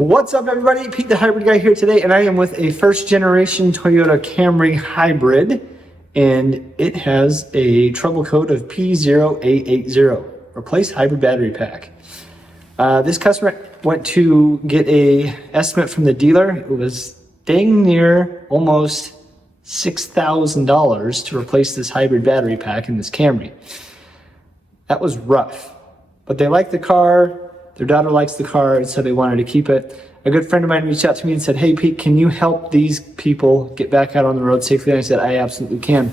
What's up, everybody? Pete the Hybrid Guy here today, and I am with a first generation Toyota Camry Hybrid, and it has a trouble code of P0880, replace hybrid battery pack. This customer went to get a estimate from the dealer. It was dang near almost $6,000 to replace this hybrid battery pack in this Camry. That was rough, but they like the car. Their daughter likes the car, and so they wanted to keep it. A good friend of mine reached out to me and said, "Hey Pete, can you help these people get back out on the road safely?" And I said, "I absolutely can."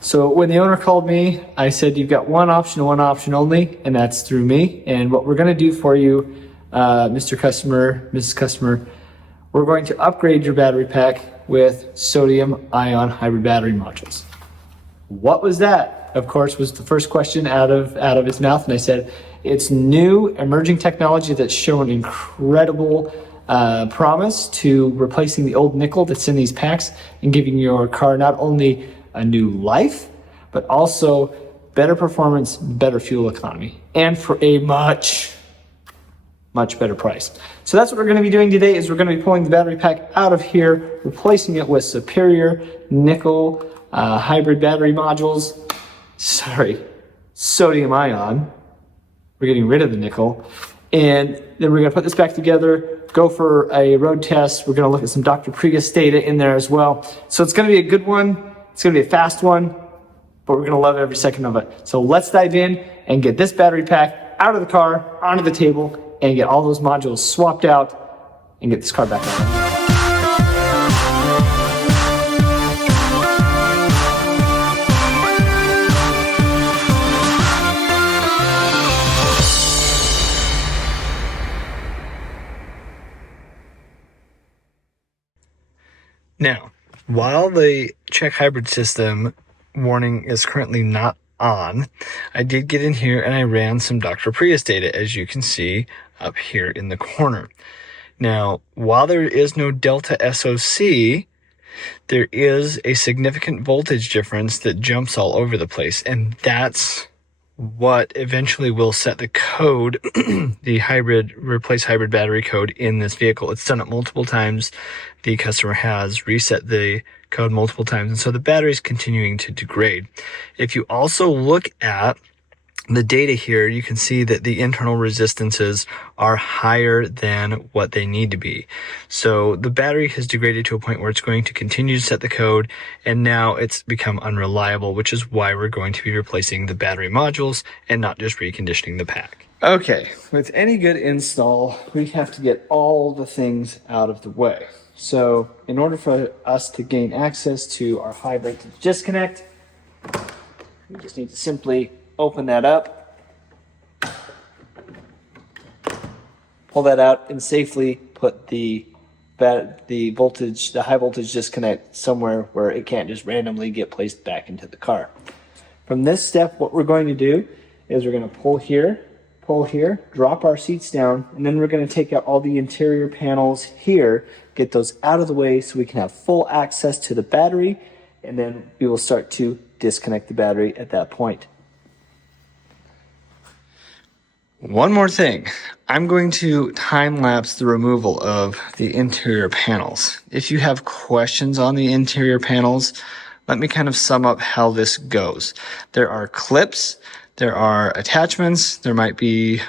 So when the owner called me, I said, "You've got one option and one option only, and that's through me. And what we're gonna do for you, Mr. Customer, Mrs. Customer, we're going to upgrade your battery pack with sodium-ion hybrid battery modules." What was that? Of course, was the first question out of his mouth, and I said, "It's new emerging technology that's shown incredible promise to replacing the old nickel that's in these packs and giving your car not only a new life, but also better performance, better fuel economy, and for a much better price." So that's what we're going to be doing today. Is we're going to be pulling the battery pack out of here, replacing it with superior nickel hybrid battery modules. Sodium ion. We're getting rid of the nickel, and then we're going to put this back together, go for a road test. We're going to look at some Dr Prius data in there as well. So it's going to be a good one. It's going to be a fast one, but we're going to love every second of it. So let's dive in and get this battery pack out of the car, onto the table, and get all those modules swapped out and get this car back on. Now, while the check hybrid system warning is currently not on, I did get in here and I ran some Dr. Prius data, as you can see up here in the corner. Now, while there is no Delta SOC, there is a significant voltage difference that jumps all over the place, and that's what eventually will set the code, the replace hybrid battery code in this vehicle. It's done it multiple times. The customer has reset the code multiple times, and so the battery is continuing to degrade. If you also look at the data here, you can see that the internal resistances are higher than what they need to be. So the battery has degraded to a point where it's going to continue to set the code, and now it's become unreliable, which is why we're going to be replacing the battery modules and not just reconditioning the pack. Okay, with any good install, we have to get all the things out of the way. So in order for us to gain access to our high voltage disconnect, we just need to simply open that up, pull that out, and safely put the high voltage disconnect somewhere where it can't just randomly get placed back into the car. From this step, what we're going to do is we're going to pull here, drop our seats down, and then we're going to take out all the interior panels here, get those out of the way so we can have full access to the battery, and then we will start to disconnect the battery at that point. One more thing, I'm going to time-lapse the removal of the interior panels. If you have questions on the interior panels, let me kind of sum up how this goes. There are clips, there are attachments, there might be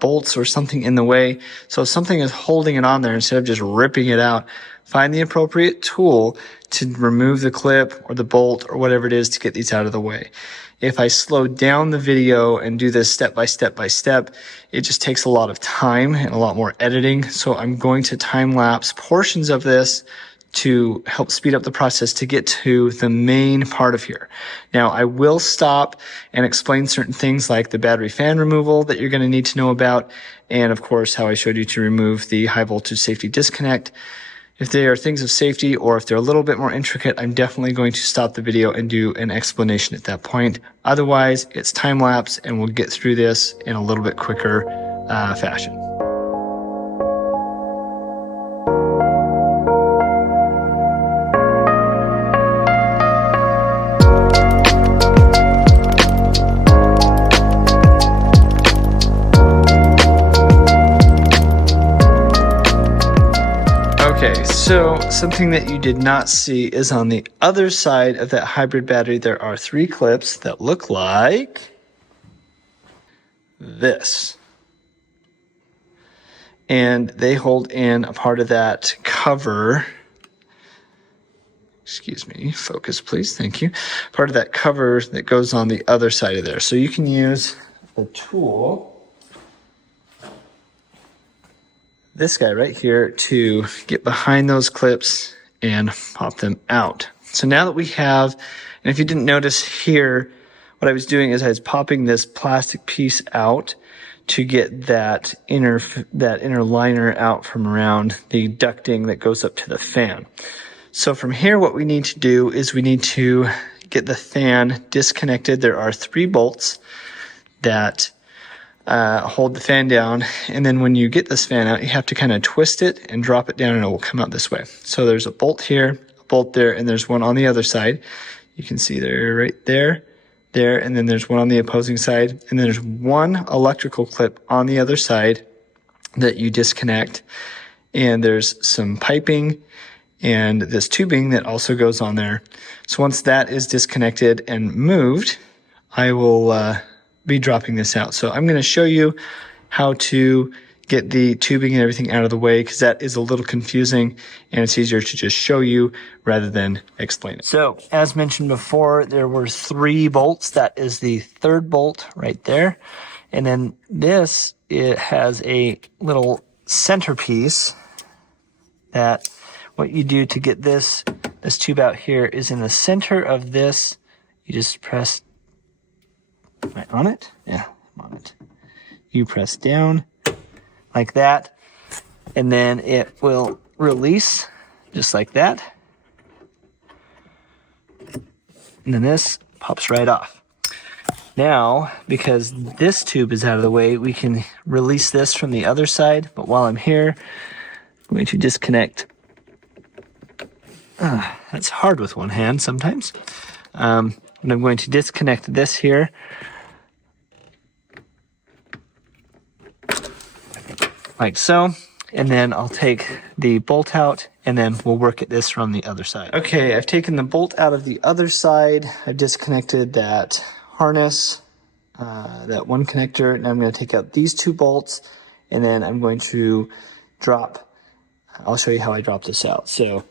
bolts or something in the way. So if something is holding it on there, instead of just ripping it out, find the appropriate tool to remove the clip or the bolt or whatever it is to get these out of the way. If I slow down the video and do this step by step by step, it just takes a lot of time and a lot more editing. So I'm going to time lapse portions of this to help speed up the process to get to the main part of here. Now, I will stop and explain certain things like the battery fan removal that you're going to need to know about, and of course, how I showed you to remove the high voltage safety disconnect. If they are things of safety or if they're a little bit more intricate, I'm definitely going to stop the video and do an explanation at that point. Otherwise, it's time lapse and we'll get through this in a little bit quicker fashion. Okay, so something that you did not see is on the other side of that hybrid battery, there are 3 clips that look like this. And they hold in a part of that cover. Excuse me, focus please, thank you. Part of that cover that goes on the other side of there. So you can use the tool, this guy right here, to get behind those clips and pop them out. So now that we have, and if you didn't notice here, what I was doing is I was popping this plastic piece out to get that inner liner out from around the ducting that goes up to the fan. So from here, what we need to do is we need to get the fan disconnected. There are 3 bolts that hold the fan down, and then when you get this fan out, you have to kind of twist it and drop it down and it will come out this way. So there's a bolt here, a bolt there, and there's one on the other side. You can see there, right there, and then there's one on the opposing side, and then there's one electrical clip on the other side that you disconnect, and there's some piping and this tubing that also goes on there. So once that is disconnected and moved, I will be dropping this out. So I'm going to show you how to get the tubing and everything out of the way, because that is a little confusing and it's easier to just show you rather than explain it. So as mentioned before, there were 3 bolts. That is the 3rd bolt right there. And then this, it has a little centerpiece that what you do to get this tube out here is in the center of this, you just press. Am I on it? Yeah, I'm on it. You press down like that, and then it will release just like that. And then this pops right off. Now, because this tube is out of the way, we can release this from the other side. But while I'm here, I'm going to disconnect. That's hard with one hand sometimes. And I'm going to disconnect this here. Like so, and then I'll take the bolt out and then we'll work at this from the other side. Okay, I've taken the bolt out of the other side. I've disconnected that harness, that one connector. Now I'm going to take out these 2 bolts and then I'm going to drop. I'll show you how I drop this out. So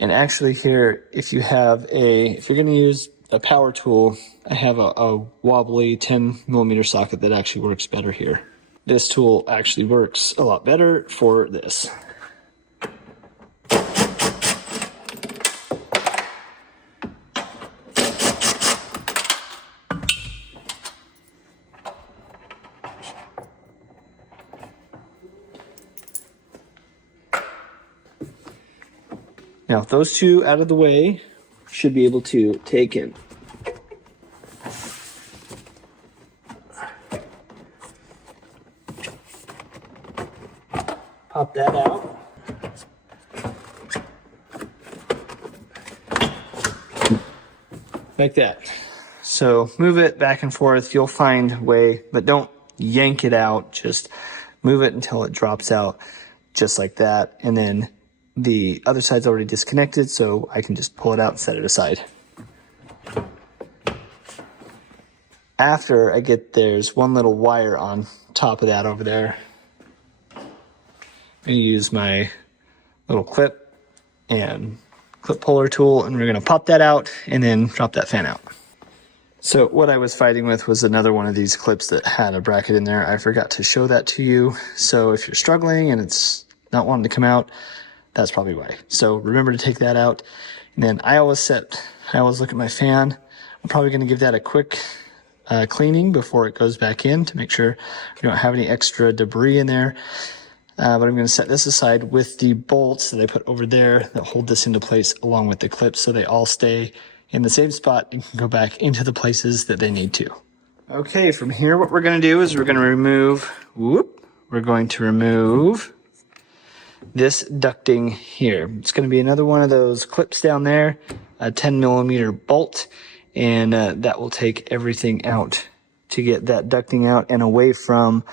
and actually here, if you're going to use a power tool, I have a wobbly 10mm socket that actually works better here. This tool actually works a lot better for this. Now, if those 2 out of the way, should be able to take in. Pop that out. Like that. So move it back and forth. You'll find a way, but don't yank it out. Just move it until it drops out just like that. And then the other side's already disconnected, so I can just pull it out and set it aside. After I get, there's one little wire on top of that over there. I'm going to use my little clip and clip puller tool, and we're going to pop that out and then drop that fan out. So what I was fighting with was another one of these clips that had a bracket in there. I forgot to show that to you. So if you're struggling and it's not wanting to come out, that's probably why. So remember to take that out. And then I always look at my fan. I'm probably going to give that a quick cleaning before it goes back in to make sure we don't have any extra debris in there. But I'm going to set this aside with the bolts that I put over there that hold this into place along with the clips, so they all stay in the same spot and can go back into the places that they need to. Okay, from here what we're going to do is we're going to remove this ducting here. It's going to be another one of those clips down there, a 10mm bolt, and that will take everything out to get that ducting out and away from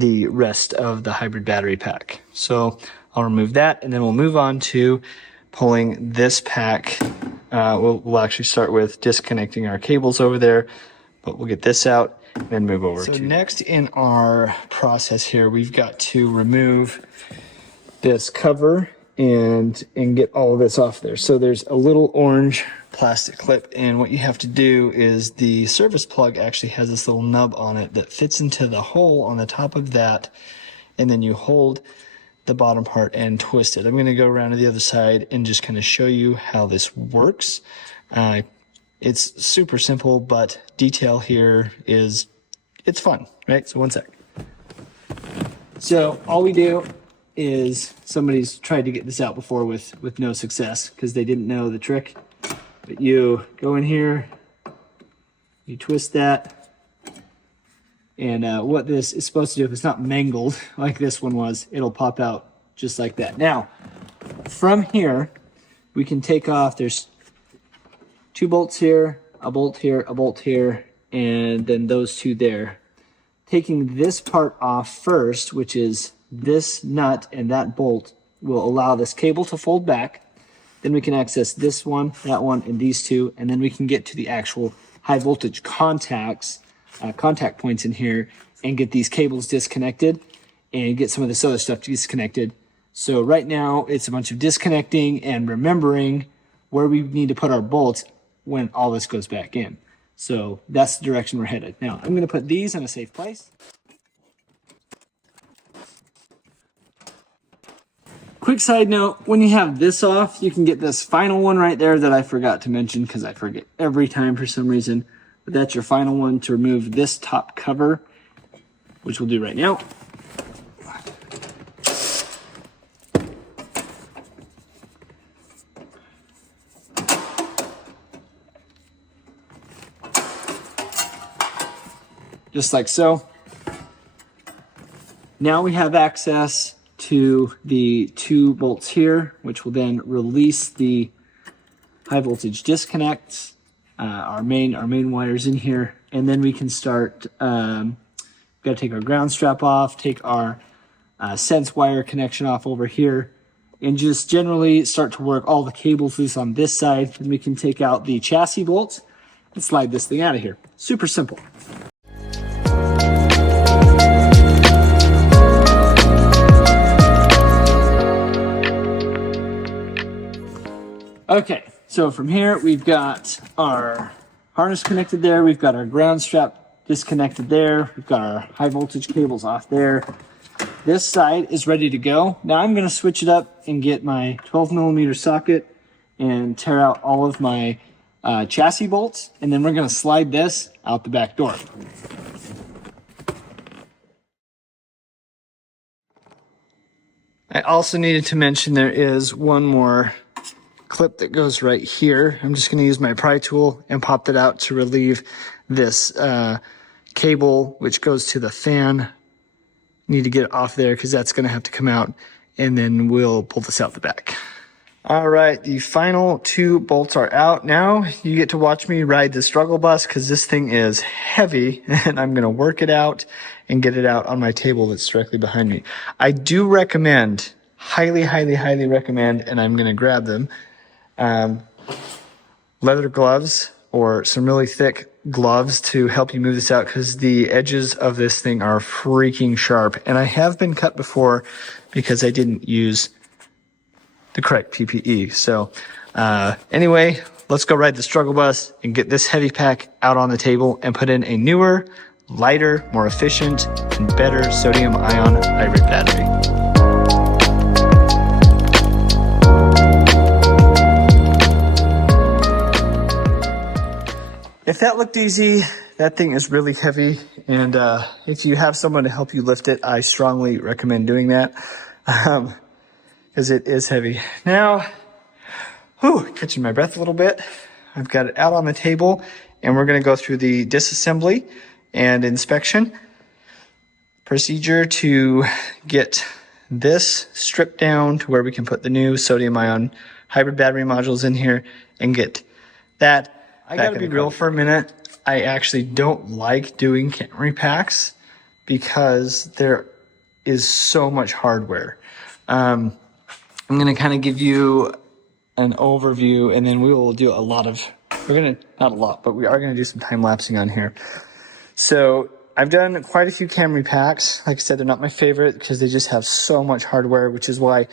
the rest of the hybrid battery pack. So I'll remove that, and then we'll move on to pulling this pack. We'll actually start with disconnecting our cables over there, but we'll get this out and then move over. So next in our process here, we've got to remove this cover and get all of this off there. So there's a little orange plastic clip, and what you have to do is the service plug actually has this little nub on it that fits into the hole on the top of that, and then you hold the bottom part and twist it. I'm going to go around to the other side and just kind of show you how this works. It's super simple, but detail here is, it's fun, right? So one sec. So all we do is, somebody's tried to get this out before with no success because they didn't know the trick. But you go in here, you twist that, and what this is supposed to do, if it's not mangled like this one was, it'll pop out just like that. Now, from here, we can take off, there's 2 bolts here, a bolt here, a bolt here, and then those 2 there. Taking this part off first, which is this nut and that bolt, will allow this cable to fold back. Then we can access this one, that one, and these 2, and then we can get to the actual high voltage contact points in here and get these cables disconnected and get some of this other stuff disconnected. So right now it's a bunch of disconnecting and remembering where we need to put our bolts when all this goes back in. So that's the direction we're headed. Now I'm going to put these in a safe place. Quick side note, when you have this off, you can get this final one right there that I forgot to mention because I forget every time for some reason. But that's your final one to remove this top cover, which we'll do right now. Just like so. Now we have access to the 2 bolts here, which will then release the high voltage disconnects, our main wires in here, and then we can start. Got to take our ground strap off, take our sense wire connection off over here, and just generally start to work all the cables loose on this side. And we can take out the chassis bolts and slide this thing out of here. Super simple. Okay, so from here we've got our harness connected there, we've got our ground strap disconnected there, we've got our high voltage cables off there. This side is ready to go. Now I'm going to switch it up and get my 12mm socket and tear out all of my chassis bolts, and then we're going to slide this out the back door. I also needed to mention there is one more clip that goes right here. I'm just going to use my pry tool and pop that out to relieve this cable which goes to the fan. Need to get it off there because that's going to have to come out, and then we'll pull this out the back. All right, the final 2 bolts are out. Now you get to watch me ride the struggle bus because this thing is heavy, and I'm going to work it out and get it out on my table that's directly behind me. I do recommend, highly recommend, and I'm going to grab them, leather gloves or some really thick gloves to help you move this out because the edges of this thing are freaking sharp. And I have been cut before because I didn't use the correct PPE. So anyway, let's go ride the struggle bus and get this heavy pack out on the table and put in a newer, lighter, more efficient, and better sodium-ion hybrid battery. If that looked easy, that thing is really heavy, and if you have someone to help you lift it, I strongly recommend doing that, because it is heavy. Now, catching my breath a little bit, I've got it out on the table, and we're going to go through the disassembly and inspection procedure to get this stripped down to where we can put the new sodium-ion hybrid battery modules in here and get that. I gotta be real for a minute. I actually don't like doing Camry packs because there is so much hardware. I'm going to kind of give you an overview, and then we will do not a lot, but we are going to do some time lapsing on here. So I've done quite a few Camry packs. Like I said, they're not my favorite because they just have so much hardware, which is why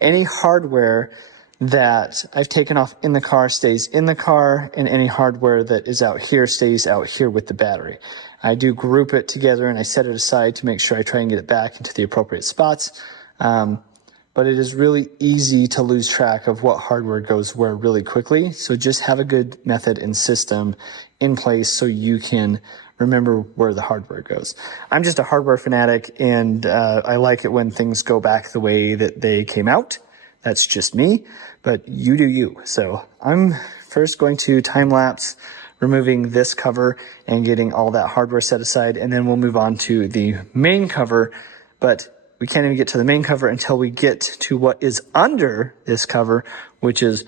any hardware that I've taken off in the car stays in the car, and any hardware that is out here stays out here with the battery. I do group it together and I set it aside to make sure I try and get it back into the appropriate spots. But it is really easy to lose track of what hardware goes where really quickly. So just have a good method and system in place so you can remember where the hardware goes. I'm just a hardware fanatic, and I like it when things go back the way that they came out. That's just me, but you do you. So I'm first going to time lapse removing this cover and getting all that hardware set aside, and then we'll move on to the main cover. But we can't even get to the main cover until we get to what is under this cover, which is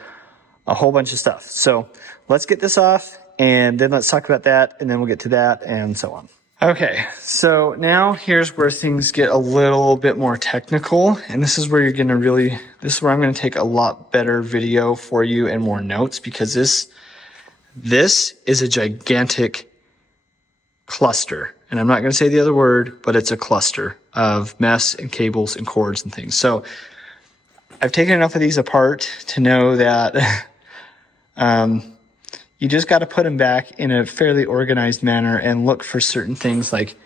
a whole bunch of stuff. So let's get this off, and then let's talk about that, and then we'll get to that, and so on. Okay, so now here's where things get a little bit more technical, and this is where I'm going to take a lot better video for you and more notes, because this is a gigantic cluster. And I'm not going to say the other word, but it's a cluster of mess and cables and cords and things. So I've taken enough of these apart to know that you just got to put them back in a fairly organized manner and look for certain things like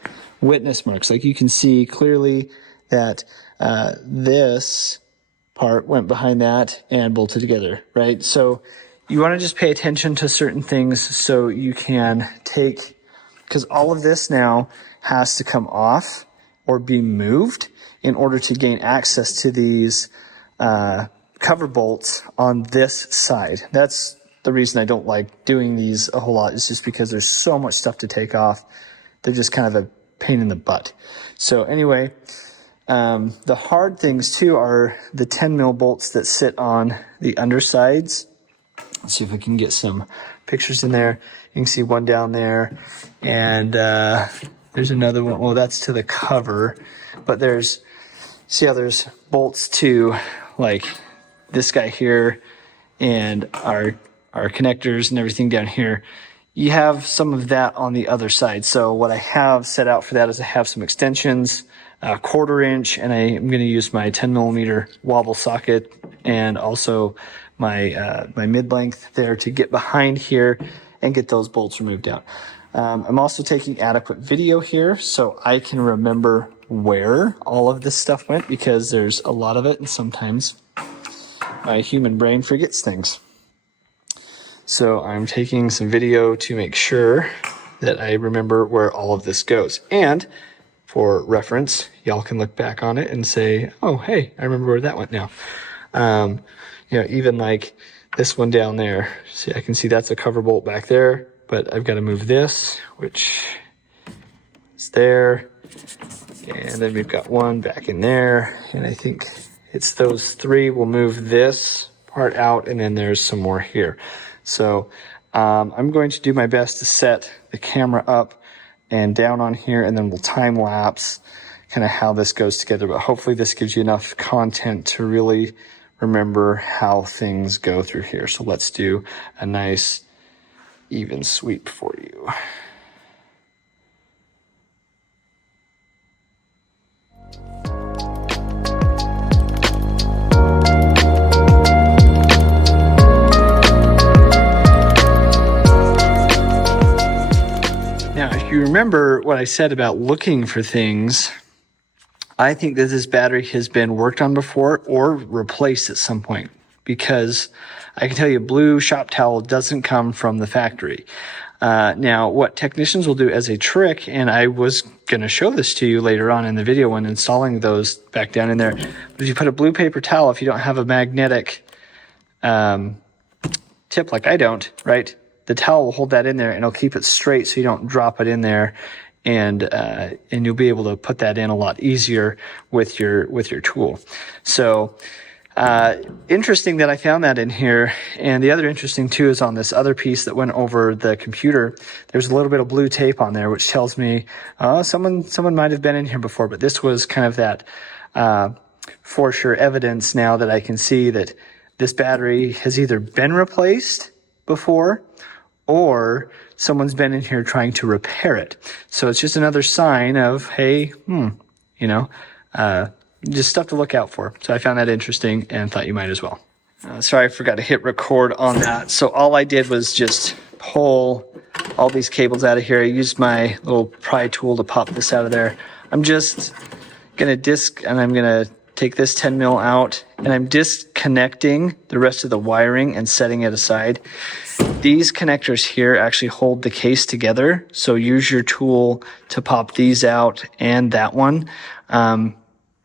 witness marks. Like you can see clearly that this part went behind that and bolted together, right? So you want to just pay attention to certain things so you can take, because all of this now has to come off or be moved in order to gain access to these cover bolts on this side. That's the reason I don't like doing these a whole lot, is just because there's so much stuff to take off. They're just kind of a pain in the butt. So anyway, the hard things too are the 10 mil bolts that sit on the undersides. Let's see if I can get some pictures in there. You can see one down there, and there's another one. Well, that's to the cover, but see how there's bolts to like this guy here, and our connectors and everything down here. You have some of that on the other side. So what I have set out for that is I have some extensions, a 1/4 inch, and I am going to use my 10 millimeter wobble socket, and also my mid-length there to get behind here and get those bolts removed out. I'm also taking adequate video here so I can remember where all of this stuff went, because there's a lot of it and sometimes my human brain forgets things. So I'm taking some video to make sure that I remember where all of this goes. And for reference, y'all can look back on it and say, oh, hey, I remember where that went now. Even like this one down there. See, I can see that's a cover bolt back there, but I've got to move this, which is there. And then we've got one back in there. And I think it's those three. We'll move this part out, and then there's some more here. So I'm going to do my best to set the camera up and down on here, and then we'll time lapse kind of how this goes together. But hopefully this gives you enough content to really remember how things go through here. So let's do a nice even sweep for you. Now, if you remember what I said about looking for things, I think that this battery has been worked on before or replaced at some point, because I can tell you blue shop towel doesn't come from the factory. Now, what technicians will do as a trick, and I was going to show this to you later on in the video when installing those back down in there, but if you put a blue paper towel, if you don't have a magnetic tip like I don't, right, the towel will hold that in there and it'll keep it straight so you don't drop it in there. And you'll be able to put that in a lot easier with your tool. So Interesting that I found that in here. And the other interesting too is on this other piece that went over the computer, there's a little bit of blue tape on there, which tells me someone might have been in here before, but this was kind of that for sure evidence now that I can see that this battery has either been replaced before or someone's been in here trying to repair it. So it's just another sign of, hey, just stuff to look out for. So I found that interesting and thought you might as well. Sorry, I forgot to hit record on that. So all I did was just pull all these cables out of here. I used my little pry tool to pop this out of there. I'm just going to take this 10 mil out, and I'm disconnecting the rest of the wiring and setting it aside. These connectors here actually hold the case together. So use your tool to pop these out and that one.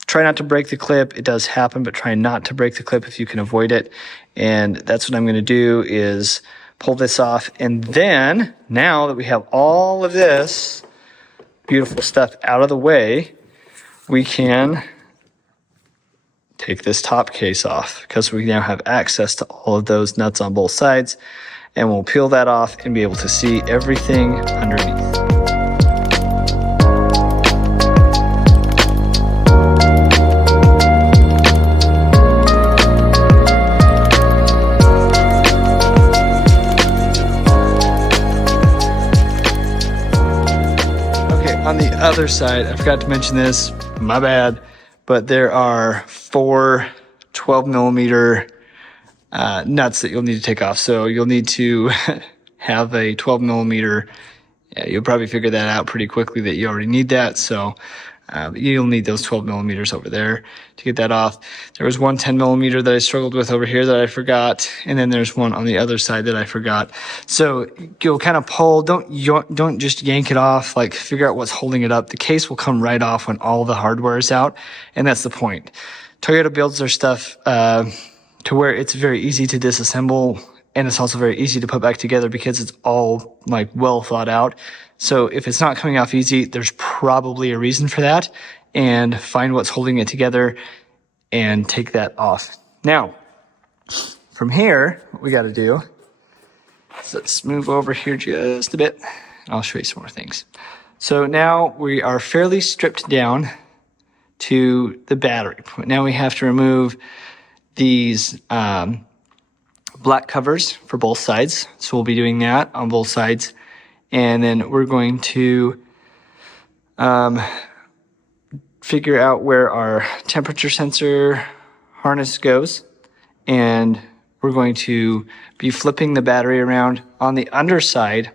Try not to break the clip. It does happen, but try not to break the clip if you can avoid it. And that's what I'm going to do is pull this off. And then now that we have all of this beautiful stuff out of the way, we can take this top case off because we now have access to all of those nuts on both sides. And we'll peel that off and be able to see everything underneath. On the other side, I forgot to mention this, my bad, but there are 4 12 millimeter nuts that you'll need to take off. So you'll need to have a 12 millimeter. You'll probably figure that out pretty quickly that you already need that. So you'll need those 12 millimeters over there to get that off. There was one 10 millimeter that I struggled with over here that I forgot. And then there's one on the other side that I forgot. So you'll kind of pull, don't just yank it off, like figure out what's holding it up. The case will come right off when all the hardware is out. And that's the point. Toyota builds their stuff to where it's very easy to disassemble. And it's also very easy to put back together because it's all like well thought out. So if it's not coming off easy, there's probably a reason for that, and find what's holding it together and take that off. Now, from here, what we got to do is let's move over here just a bit. I'll show you some more things. So now we are fairly stripped down to the battery. Now we have to remove these black covers for both sides. So we'll be doing that on both sides. And then we're going to figure out where our temperature sensor harness goes. And we're going to be flipping the battery around on the underside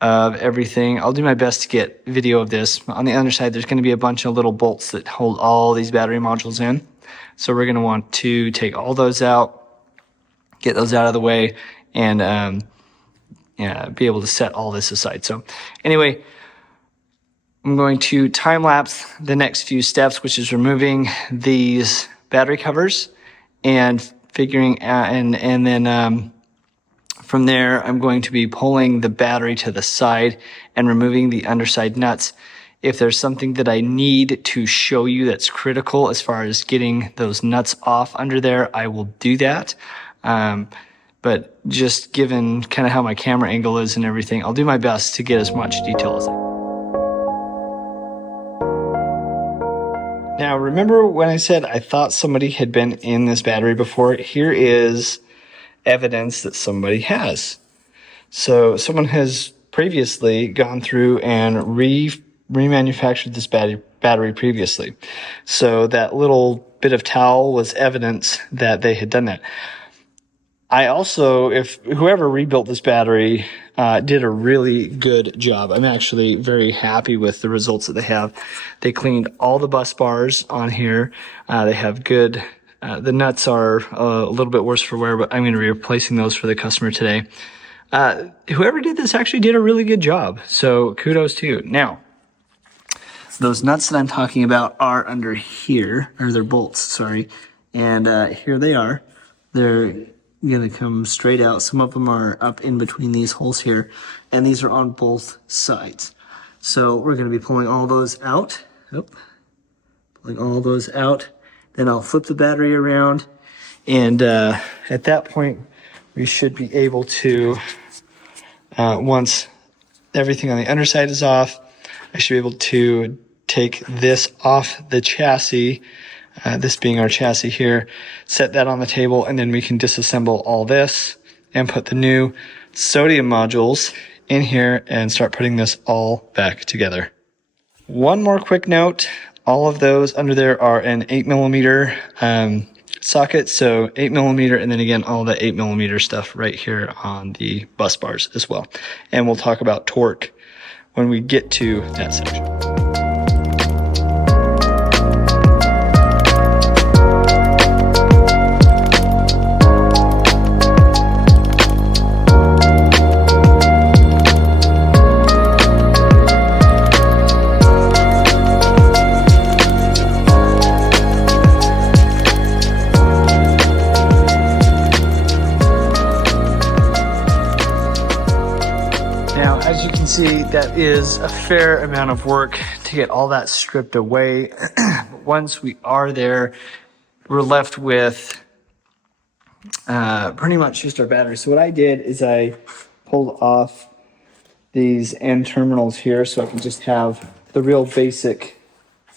of everything. I'll do my best to get video of this. On the underside, there's going to be a bunch of little bolts that hold all these battery modules in. So we're going to want to take all those out, get those out of the way, and be able to set all this aside. So anyway, I'm going to time lapse the next few steps, which is removing these battery covers and figuring out, and then from there, I'm going to be pulling the battery to the side and removing the underside nuts. If there's something that I need to show you that's critical as far as getting those nuts off under there, I will do that. But just given kind of how my camera angle is and everything, I'll do my best to get as much detail as I can. Now, remember when I said I thought somebody had been in this battery before? Here is evidence that somebody has. So someone has previously gone through and remanufactured this battery previously. So that little bit of towel was evidence that they had done that. I also, if whoever rebuilt this battery did a really good job. I'm actually very happy with the results that they have. They cleaned all the bus bars on here. They have good, the nuts are a little bit worse for wear, but I'm going to be replacing those for the customer today. Whoever did this actually did a really good job. So kudos to you. Now, those nuts that I'm talking about are under here, or they're bolts, sorry. And here they are. They're going to come straight out. Some of them are up in between these holes here, and these are on both sides. So we're going to be pulling all those out. Pulling all those out. Then I'll flip the battery around, and at that point, we should be able to, once everything on the underside is off, I should be able to take this off the chassis, this being our chassis here, set that on the table, and then we can disassemble all this and put the new sodium modules in here and start putting this all back together. One more quick note, all of those under there are an 8mm socket, so 8mm, and then again all the 8mm stuff right here on the bus bars as well. And we'll talk about torque when we get to that section. Now, as you can see, that is a fair amount of work to get all that stripped away. Once we are there, we're left with pretty much just our battery. So what I did is I pulled off these end terminals here so I can just have the real basic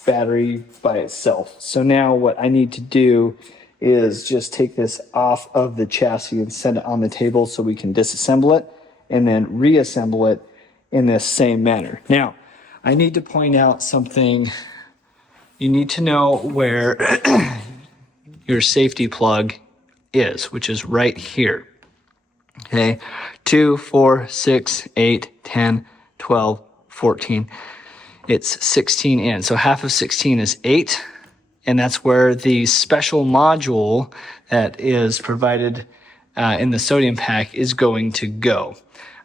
battery by itself. So now what I need to do is just take this off of the chassis and set it on the table so we can disassemble it and then reassemble it in this same manner. Now, I need to point out something. You need to know where your safety plug is, which is right here. Okay, 2, 4, 6, 8, 10, 12, 14. It's 16 in. So half of 16 is 8. And that's where the special module that is provided in the sodium pack is going to go.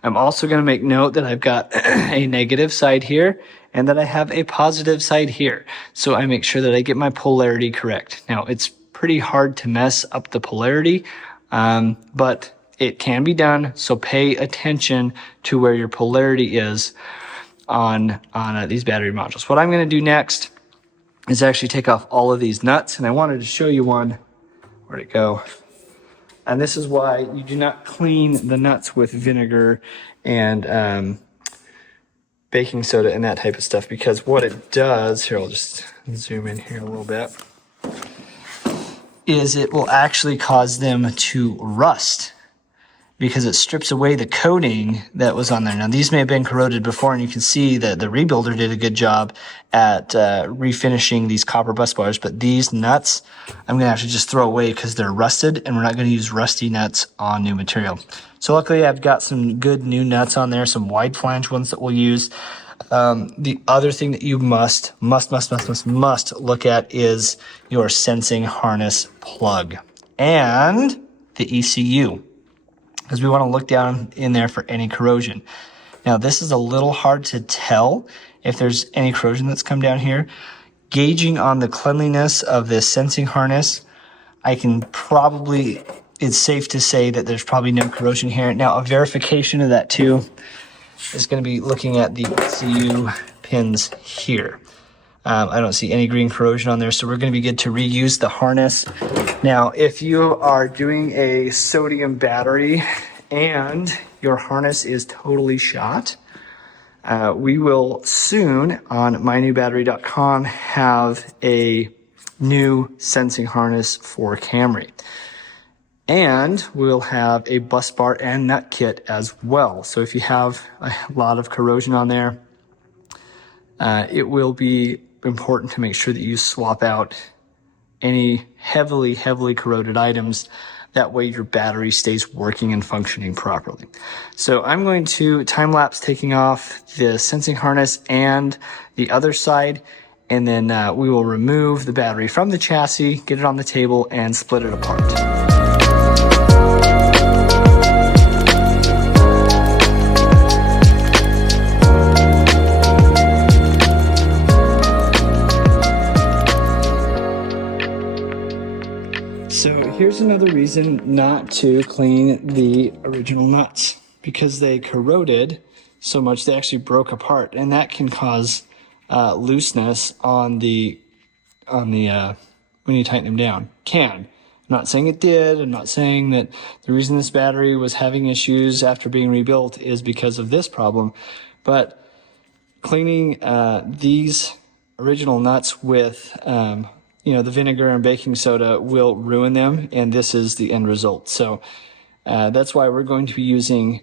I'm also going to make note that I've got a negative side here and that I have a positive side here. So I make sure that I get my polarity correct. Now, it's pretty hard to mess up the polarity, but it can be done. So pay attention to where your polarity is on these battery modules. What I'm going to do next is actually take off all of these nuts, and I wanted to show you one. Where'd it go? And this is why you do not clean the nuts with vinegar and baking soda and that type of stuff, because what it does, here I'll just zoom in here a little bit, is it will actually cause them to rust because it strips away the coating that was on there. Now, these may have been corroded before, and you can see that the rebuilder did a good job at refinishing these copper bus bars, but these nuts, I'm going to have to just throw away because they're rusted, and we're not going to use rusty nuts on new material. So luckily, I've got some good new nuts on there, some wide flange ones that we'll use. The other thing that you must look at is your sensing harness plug and the ECU, because we want to look down in there for any corrosion. Now, this is a little hard to tell if there's any corrosion that's come down here. Gauging on the cleanliness of this sensing harness, it's safe to say that there's probably no corrosion here. Now, a verification of that too is going to be looking at the ECU pins here. I don't see any green corrosion on there, so we're going to be good to reuse the harness. Now, if you are doing a sodium battery and your harness is totally shot, we will soon on mynewbattery.com have a new sensing harness for Camry. And we'll have a bus bar and nut kit as well. So if you have a lot of corrosion on there, it will be important to make sure that you swap out any heavily corroded items. That way your battery stays working and functioning properly. So I'm going to time-lapse taking off the sensing harness and the other side, and then we will remove the battery from the chassis, get it on the table, and split it apart. So here's another reason not to clean the original nuts, because they corroded so much they actually broke apart, and that can cause looseness on the when you tighten them down. Can. I'm not saying it did. I'm not saying that the reason this battery was having issues after being rebuilt is because of this problem, but cleaning these original nuts with the vinegar and baking soda will ruin them, and this is the end result. So that's why we're going to be using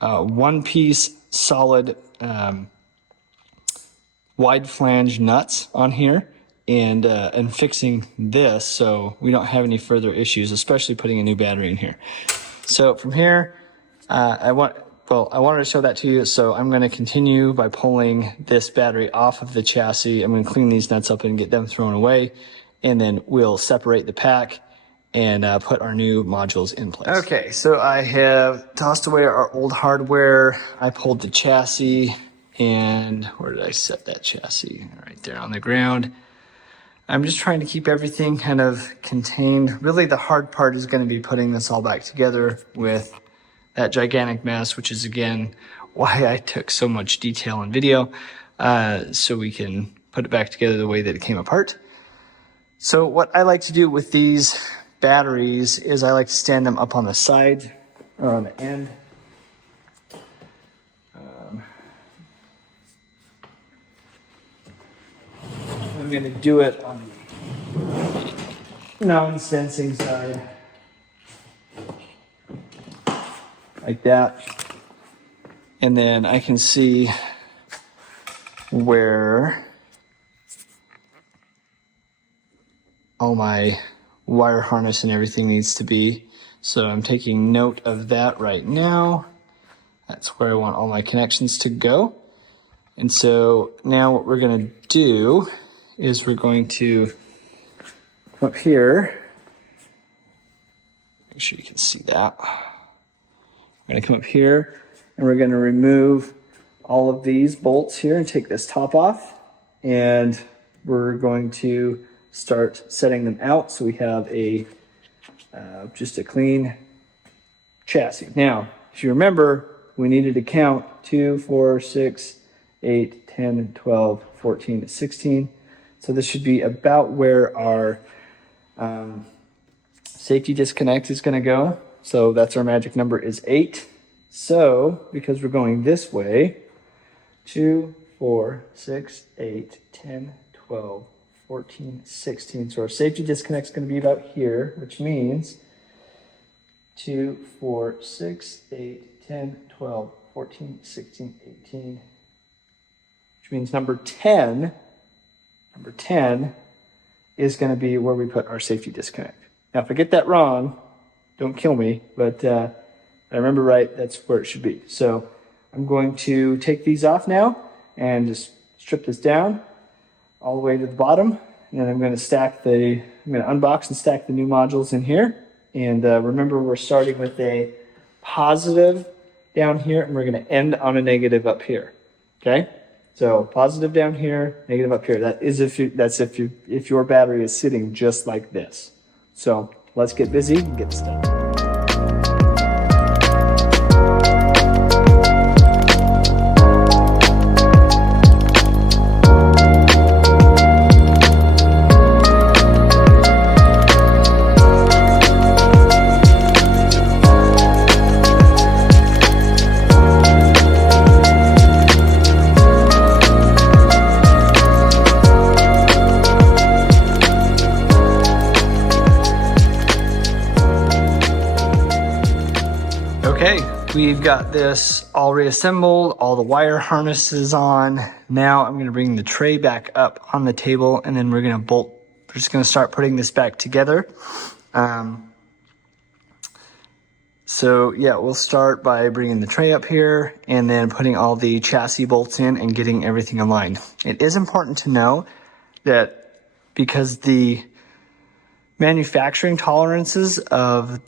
one piece solid wide flange nuts on here and fixing this so we don't have any further issues, especially putting a new battery in here. So from here, I wanted to show that to you, so I'm going to continue by pulling this battery off of the chassis. I'm going to clean these nuts up and get them thrown away, and then we'll separate the pack and put our new modules in place. Okay, so I have tossed away our old hardware. I pulled the chassis, and where did I set that chassis? Right there on the ground. I'm just trying to keep everything kind of contained. Really, the hard part is going to be putting this all back together with that gigantic mess, which is, again, why I took so much detail and video, so we can put it back together the way that it came apart. So what I like to do with these batteries is I like to stand them up on the side or on the end. I'm going to do it on the non-sensing side, like that. And then I can see where all my wire harness and everything needs to be. So I'm taking note of that right now. That's where I want all my connections to go. And so now what we're going to do is we're going to come up here. Make sure you can see that. We're going to come up here and we're going to remove all of these bolts here and take this top off. And we're going to start setting them out so we have a just a clean chassis. Now, if you remember, we needed to count 2, 4, 6, 8, 10, 12, 14, 16. So this should be about where our safety disconnect is going to go. So that's our magic number is 8. So because we're going this way, 2, 4, 6, 8, 10, 12, 14, 16. So our safety disconnect is going to be about here, which means 2, 4, 6, 8, 10, 12, 14, 16, 18, which means number 10 is going to be where we put our safety disconnect. Now, if I get that wrong, don't kill me, but I remember right, that's where it should be. So I'm going to take these off now and just strip this down all the way to the bottom. And then I'm going to unbox and stack the new modules in here. And remember, we're starting with a positive down here, and we're going to end on a negative up here. Okay? So positive down here, negative up here. That is if your battery is sitting just like this. So let's get busy and get this done. Okay, we've got this all reassembled, all the wire harnesses on. Now I'm going to bring the tray back up on the table, and then we're just going to start putting this back together. So yeah, we'll start by bringing the tray up here and then putting all the chassis bolts in and getting everything aligned. It is important to know that because the manufacturing tolerances of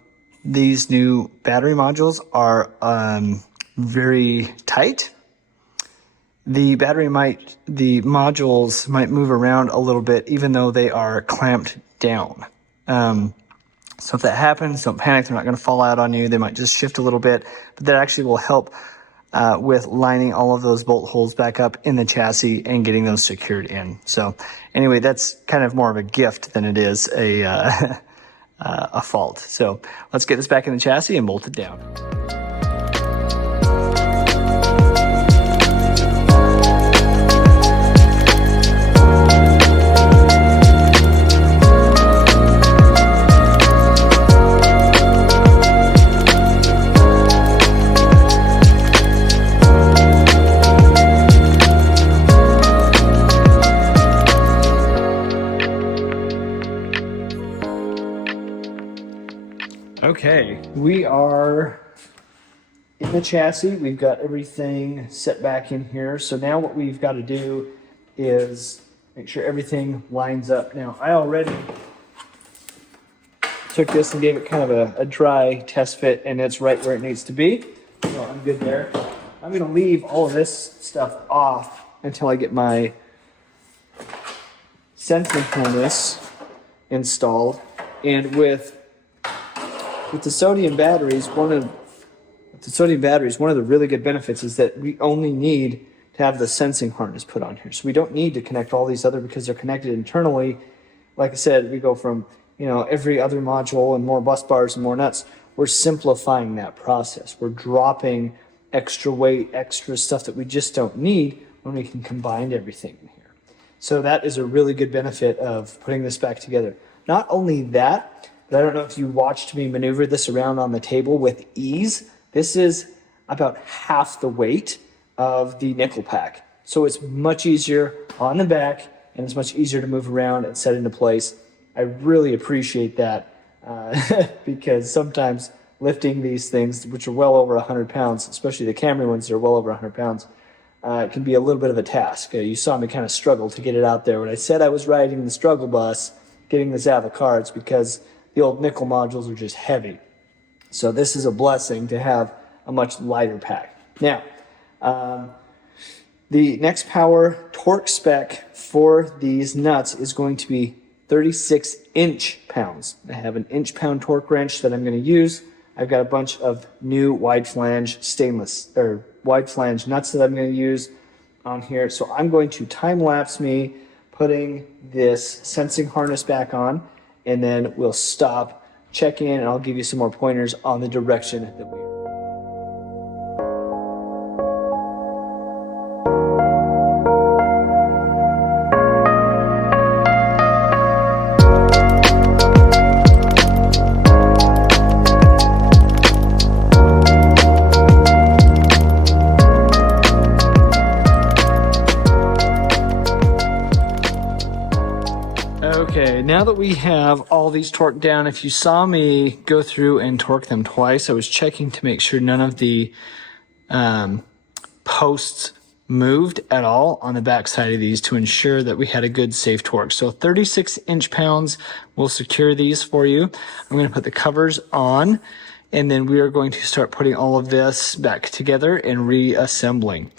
these new battery modules are very tight, the modules might move around a little bit even though they are clamped down. So if that happens, don't panic. They're not going to fall out on you. They might just shift a little bit, but that actually will help with lining all of those bolt holes back up in the chassis and getting those secured in. So anyway, that's kind of more of a gift than it is a fault. So let's get this back in the chassis and bolt it down. Okay, we are in the chassis. We've got everything set back in here. So now what we've got to do is make sure everything lines up. Now, I already took this and gave it kind of a dry test fit, and it's right where it needs to be. So I'm good there. I'm going to leave all of this stuff off until I get my sensing harness installed. And with the sodium batteries, one of the really good benefits is that we only need to have the sensing harness put on here. So we don't need to connect all these other because they're connected internally. Like I said, we go from, every other module and more bus bars and more nuts. We're simplifying that process. We're dropping extra weight, extra stuff that we just don't need when we can combine everything in here. So that is a really good benefit of putting this back together. Not only that, but I don't know if you watched me maneuver this around on the table with ease. This is about half the weight of the nickel pack. So it's much easier on the back, and it's much easier to move around and set into place. I really appreciate that because sometimes lifting these things, which are well over 100 pounds, especially the Camry ones that are well over 100 pounds, it can be a little bit of a task. You saw me kind of struggle to get it out there. When I said I was riding the struggle bus, getting this out of the car, it's because the old nickel modules are just heavy. So this is a blessing to have a much lighter pack. Now, the next power torque spec for these nuts is going to be 36 inch-pounds. I have an inch-pound torque wrench that I'm going to use. I've got a bunch of new wide flange wide flange nuts that I'm going to use on here. So I'm going to time-lapse me putting this sensing harness back on, and then we'll stop, check in, and I'll give you some more pointers on the direction that we are. Okay, now that we have all these torqued down, if you saw me go through and torque them twice, I was checking to make sure none of the posts moved at all on the back side of these to ensure that we had a good safe torque. So 36 inch-pounds will secure these for you. I'm going to put the covers on, and then we are going to start putting all of this back together and reassembling.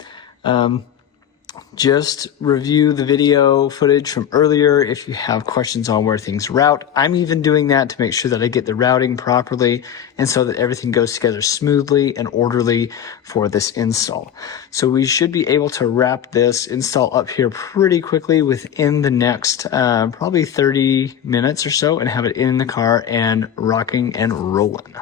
Just review the video footage from earlier if you have questions on where things route. I'm even doing that to make sure that I get the routing properly and so that everything goes together smoothly and orderly for this install. So we should be able to wrap this install up here pretty quickly within the next probably 30 minutes or so and have it in the car and rocking and rolling.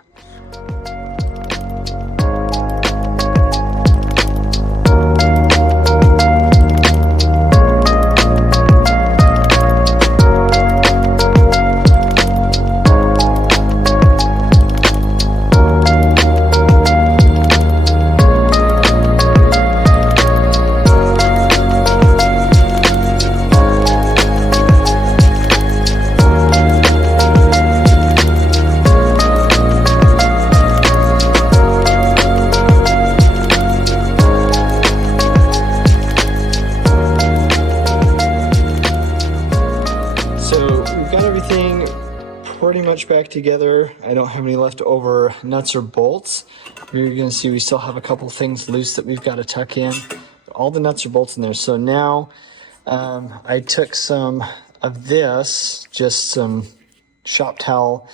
Pretty much back together. I don't have any leftover nuts or bolts. You're going to see we still have a couple things loose that we've got to tuck in. All the nuts or bolts in there. So now I took some of this, just some shop towel,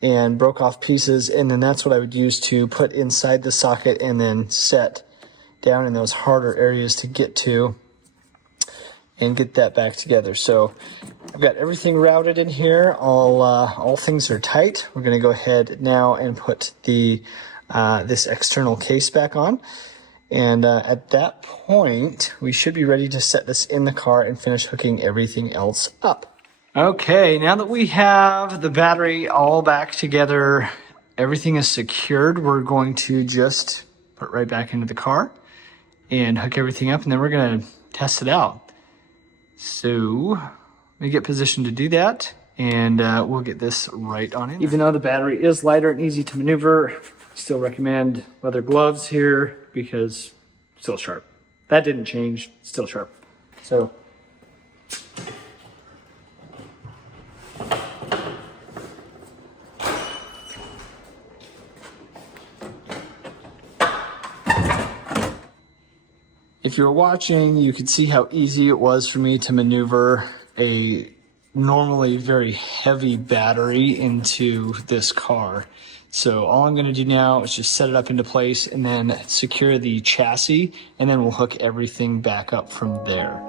and broke off pieces, and then that's what I would use to put inside the socket and then set down in those harder areas to get to and get that back together. So I've got everything routed in here. All things are tight. We're going to go ahead now and put the this external case back on. And at that point, we should be ready to set this in the car and finish hooking everything else up. Okay, now that we have the battery all back together, everything is secured, we're going to just put it right back into the car and hook everything up, and then we're going to test it out. So let me get positioned to do that, and we'll get this right on in. Even though the battery is lighter and easy to maneuver, still recommend leather gloves here because still sharp. That didn't change, still sharp. So if you were watching, you could see how easy it was for me to maneuver a normally very heavy battery into this car. So all I'm going to do now is just set it up into place and then secure the chassis, and then we'll hook everything back up from there.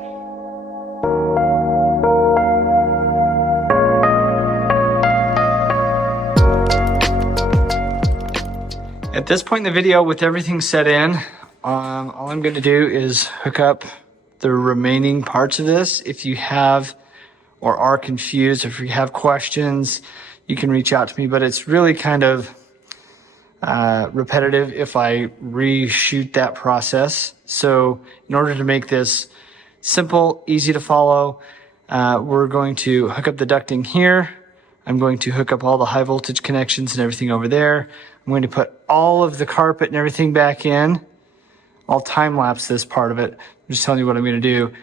At this point in the video, with everything set in, all I'm going to do is hook up the remaining parts of this. If you have or are confused, if you have questions, you can reach out to me, but it's really kind of repetitive if I reshoot that process. So in order to make this simple, easy to follow, we're going to hook up the ducting here. I'm going to hook up all the high voltage connections and everything over there. I'm going to put all of the carpet and everything back in. I'll time lapse this part of it. I'm just telling you what I'm going to do.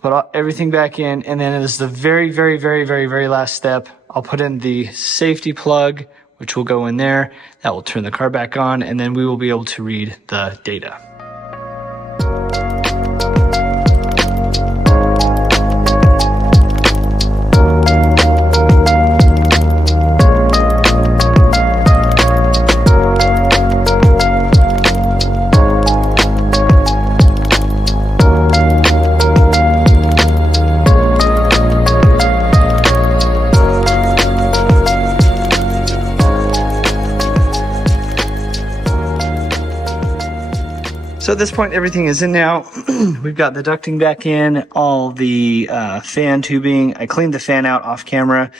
Put everything back in, and then as the very, very, very, very, very last step, I'll put in the safety plug, which will go in there. That will turn the car back on, and then we will be able to read the data. So at this point, everything is in now. We've got the ducting back in, all the fan tubing. I cleaned the fan out off camera.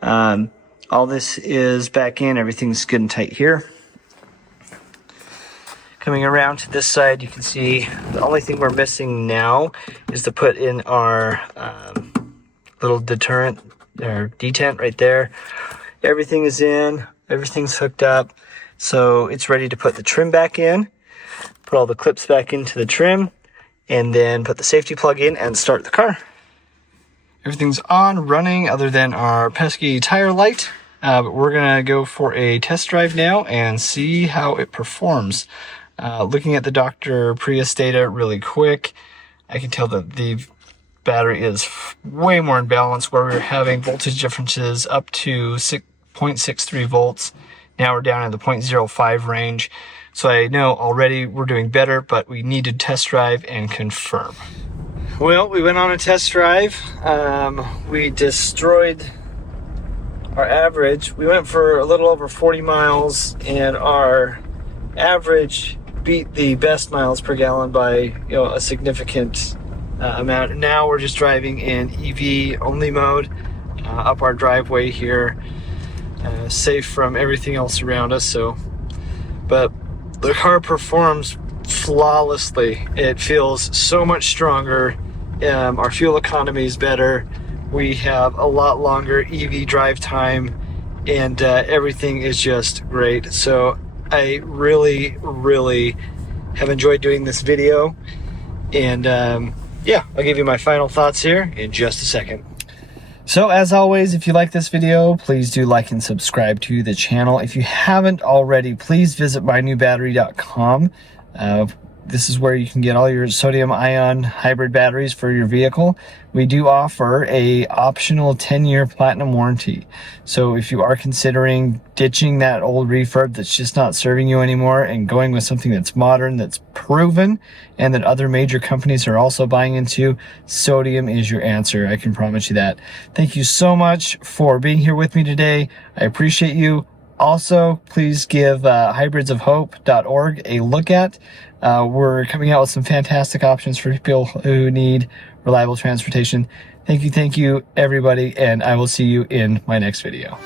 All this is back in. Everything's good and tight here. Coming around to this side, you can see the only thing we're missing now is to put in our little deterrent or detent right there. Everything is in. Everything's hooked up. So it's ready to put the trim back in. Put all the clips back into the trim, and then put the safety plug in and start the car. Everything's on, running, other than our pesky tire light. But we're gonna go for a test drive now and see how it performs. Looking at the Dr Prius data really quick, I can tell that the battery is way more in balance, where we were having voltage differences up to 0.63 volts. Now we're down in the 0.05 range. So I know already we're doing better, but we need to test drive and confirm. Well, we went on a test drive. We destroyed our average. We went for a little over 40 miles, and our average beat the best miles per gallon by a significant amount. And now we're just driving in EV only mode up our driveway here, safe from everything else around us. But the car performs flawlessly. It feels so much stronger. Our fuel economy is better. We have a lot longer EV drive time, and everything is just great. So I really, really have enjoyed doing this video. And yeah, I'll give you my final thoughts here in just a second. So as always, if you like this video, please do like and subscribe to the channel. If you haven't already, please visit buynewbattery.com. This is where you can get all your sodium-ion hybrid batteries for your vehicle. We do offer a optional 10-year platinum warranty. So if you are considering ditching that old refurb that's just not serving you anymore and going with something that's modern, that's proven, and that other major companies are also buying into, sodium is your answer. I can promise you that. Thank you so much for being here with me today. I appreciate you. Also, please give hybridsofhope.org a look at. We're coming out with some fantastic options for people who need reliable transportation. Thank you, everybody, and I will see you in my next video.